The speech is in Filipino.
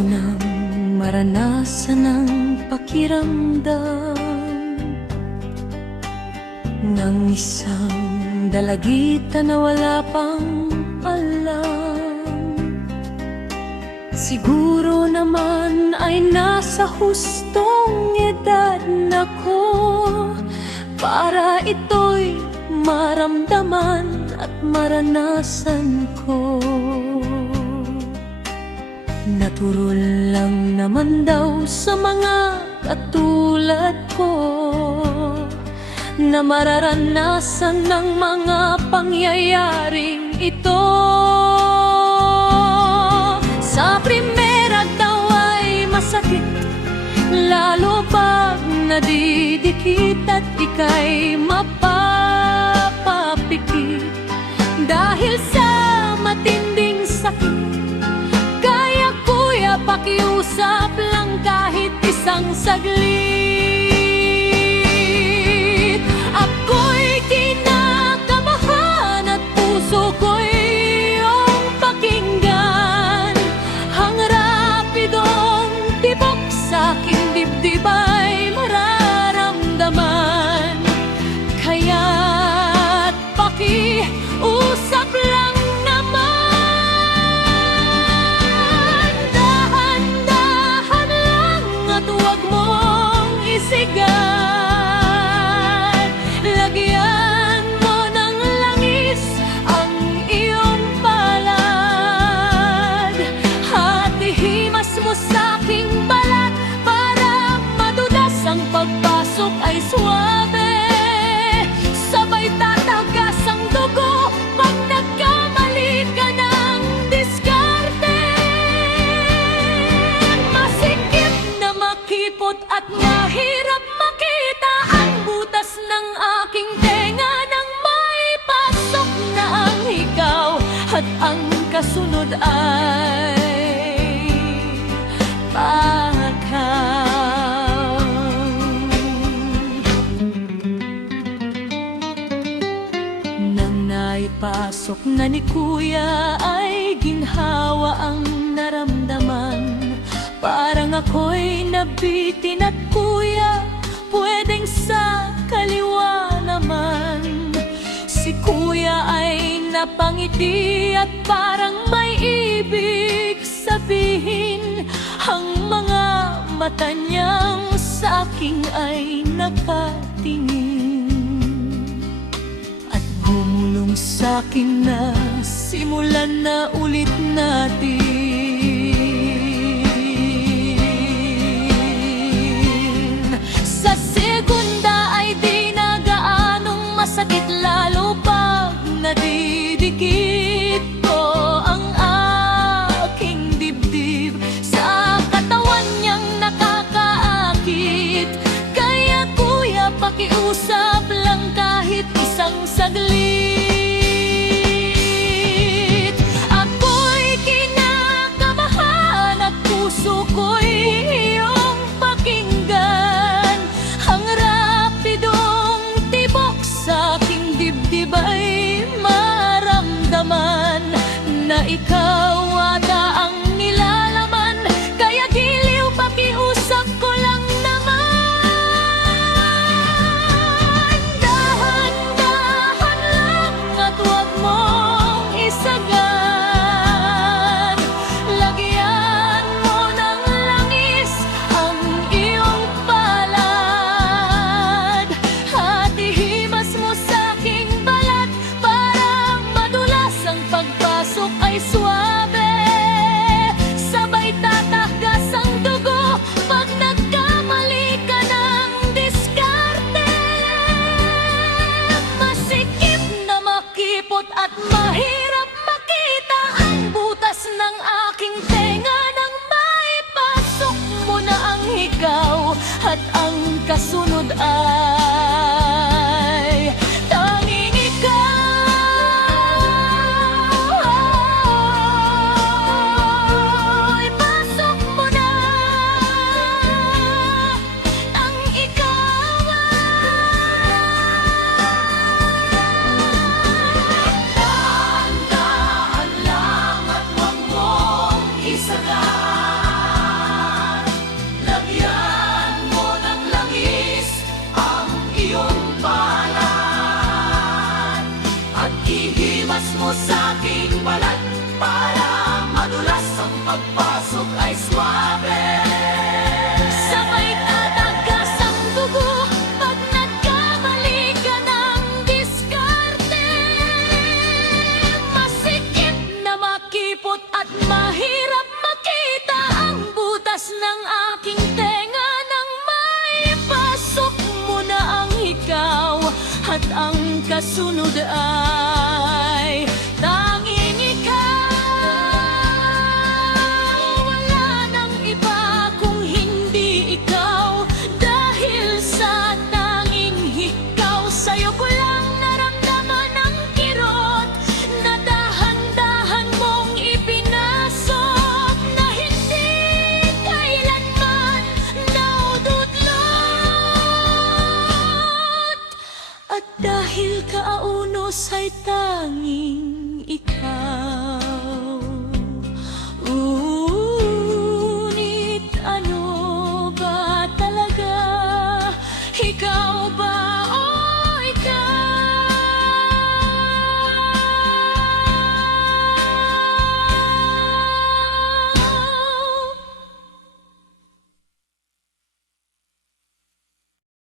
ko nang maranasan ang pakiramdam ng isang dalagita na wala pang alam. Siguro naman ay nasa hustong edad na ko para ito'y maramdaman at maranasan ko. Naturol lang naman daw sa mga katulad ko na mararanasan ng mga pangyayaring ito. Sa primera daw ay masakit, lalo pag nadidikit at ika'y mapapapikit. Dahil sa matinding sakit, kaya kuya pakiusap lang kahit isang saglit. Ako'y kinakabahan at puso ko'y iyong pakinggan. Ang rapidong tibok sa aking dibdib ay mararamdaman. Kaya't pakiusap lang naman. Dahan-dahan lang at huwag mong isigan. Lagyan mo ng langis ang iyong palad at ihimas mo sa aking balat para madulas ang pagpasok ay suwabe. Sabay tatagas ang dugo pag nagkamali ka ng diskarte. Masikip na makipot at nahirap makita ang butas ng aking tenga nang may pasok na ang ikaw at ang kasunod ay pakaw. Nang naipasok na ni kuya ay ginhawa ang naramdaman. Parang ako'y nabitin at kuya pwedeng sa kaliwa naman. Si kuya ay napangiti at parang may ibig sabihin. Ang mga mata niyang sa aking ay nakatingin at bumulong sa akin na simulan na ulit natin. Sa segunda ay di na gaanong masakit, lalo pag nadidikit ko ang aking dibdib sa katawan niyang nakakaakit. Kaya kuya pakiusap lang kahit isang saglit. Ako'y kinakabahan at puso ko'y iyong pakinggan. Ang rapidong tibok sa aking dibdib ay maramdaman na ikaw ata ang nilalaman. Kaya giliw pakiusap ko lang naman. at ang kasunod ay